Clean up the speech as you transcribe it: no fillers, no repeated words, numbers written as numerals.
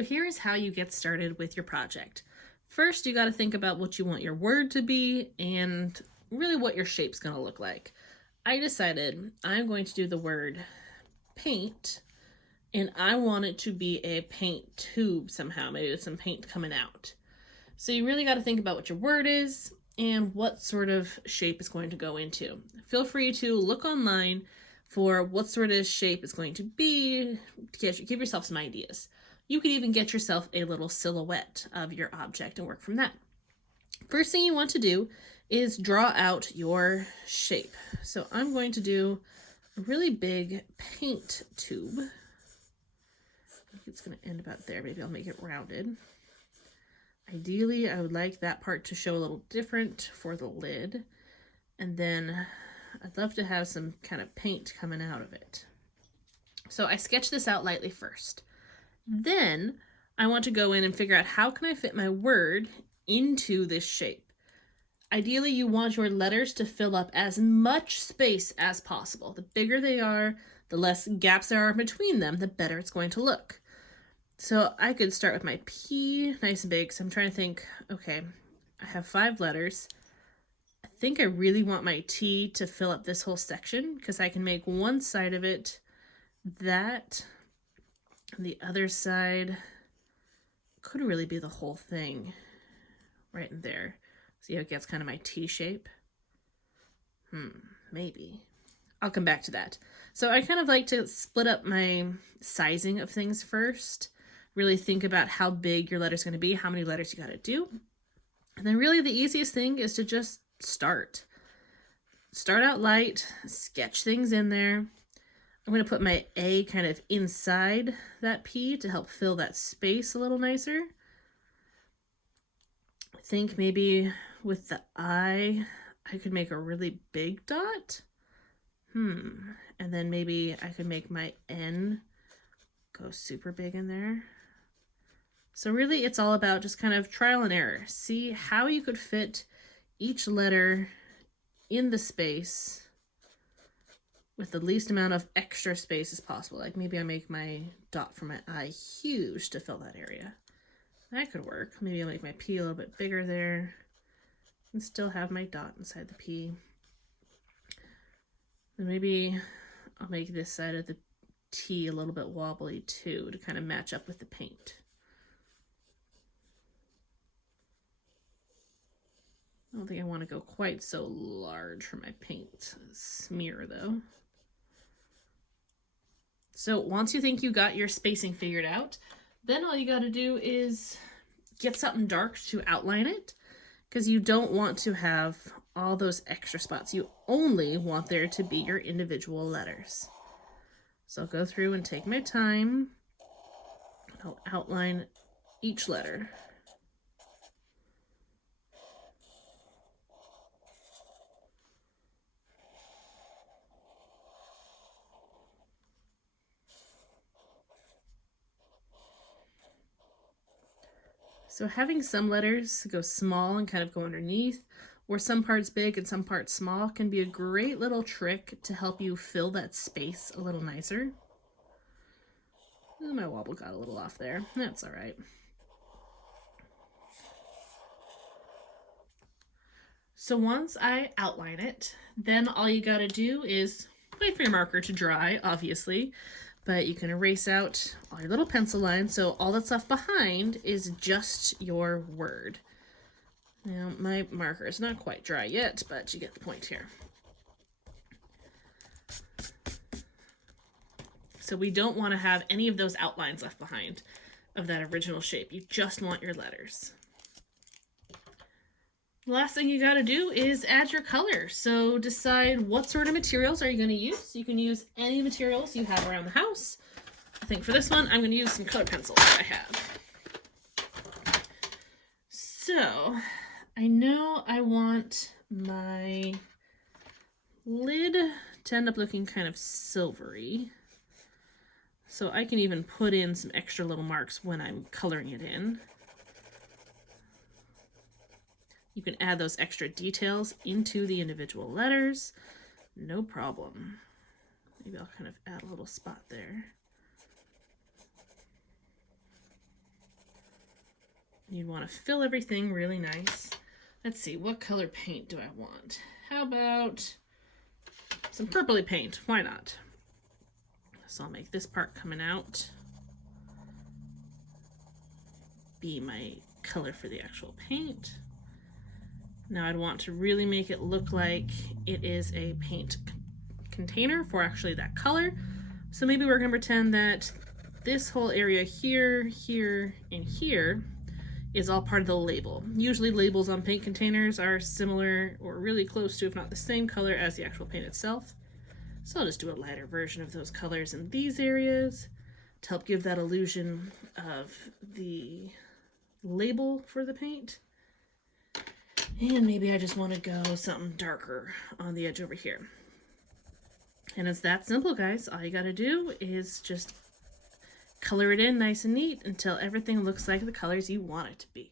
So here is how you get started with your project. First, you got to think about what you want your word to be and really what your shape's going to look like. I decided I'm going to do the word paint, and I want it to be a paint tube somehow, maybe with some paint coming out. So you really got to think about what your word is and what sort of shape it's going to go into. Feel free to look online for what sort of shape it's going to be, give yourself some ideas. You could even get yourself a little silhouette of your object and work from that. First thing you want to do is draw out your shape. So I'm going to do a really big paint tube. I think it's going to end about there. Maybe I'll make it rounded. Ideally, I would like that part to show a little different for the lid. And then I'd love to have some kind of paint coming out of it. So I sketch this out lightly first. Then I want to go in and figure out how can I fit my word into this shape. Ideally, you want your letters to fill up as much space as possible. The bigger they are, the less gaps there are between them, the better it's going to look. So I could start with my P, nice and big. So I'm trying to think, okay, I have 5 letters. I think I really want my T to fill up this whole section because I can make one side of it that, and the other side could really be the whole thing right in there. See how it gets kind of my T shape? Maybe. I'll come back to that. So I kind of like to split up my sizing of things first. Really think about how big your letter's going to be, how many letters you got to do. And then really the easiest thing is to just start. Start out light, sketch things in there. I'm going to put my A kind of inside that P to help fill that space a little nicer. I think maybe with the I could make a really big dot. And then maybe I could make my N go super big in there. So really it's all about just kind of trial and error. See how you could fit each letter in the space with the least amount of extra space as possible. Like maybe I make my dot for my I huge to fill that area. That could work. Maybe I'll make my P a little bit bigger there and still have my dot inside the P. And maybe I'll make this side of the T a little bit wobbly too to kind of match up with the paint. I don't think I want to go quite so large for my paint smear though. So once you think you got your spacing figured out, then all you got to do is get something dark to outline it, because you don't want to have all those extra spots. You only want there to be your individual letters. So I'll go through and take my time. I'll outline each letter. So having some letters go small and kind of go underneath, or some parts big and some parts small, can be a great little trick to help you fill that space a little nicer. Oh, my wobble got a little off there. That's all right. So once I outline it, then all you gotta do is wait for your marker to dry, obviously, but you can erase out all your little pencil lines, so all that's left behind is just your word. Now, my marker is not quite dry yet, but you get the point here. So we don't want to have any of those outlines left behind of that original shape. You just want your letters. The last thing you got to do is add your color. So decide what sort of materials are you going to use. You can use any materials you have around the house. I think for this one, I'm going to use some color pencils that I have. So I know I want my lid to end up looking kind of silvery. So I can even put in some extra little marks when I'm coloring it in. You can add those extra details into the individual letters, no problem. Maybe I'll kind of add a little spot there. You'd want to fill everything really nice. Let's see, what color paint do I want? How about some purpley paint? Why not? So I'll make this part coming out be my color for the actual paint. Now I'd want to really make it look like it is a paint container for actually that color. So maybe we're going to pretend that this whole area here, here, and here is all part of the label. Usually labels on paint containers are similar or really close to, if not the same color as the actual paint itself. So I'll just do a lighter version of those colors in these areas to help give that illusion of the label for the paint. And maybe I just want to go something darker on the edge over here. And it's that simple, guys. All you got to do is just color it in nice and neat until everything looks like the colors you want it to be.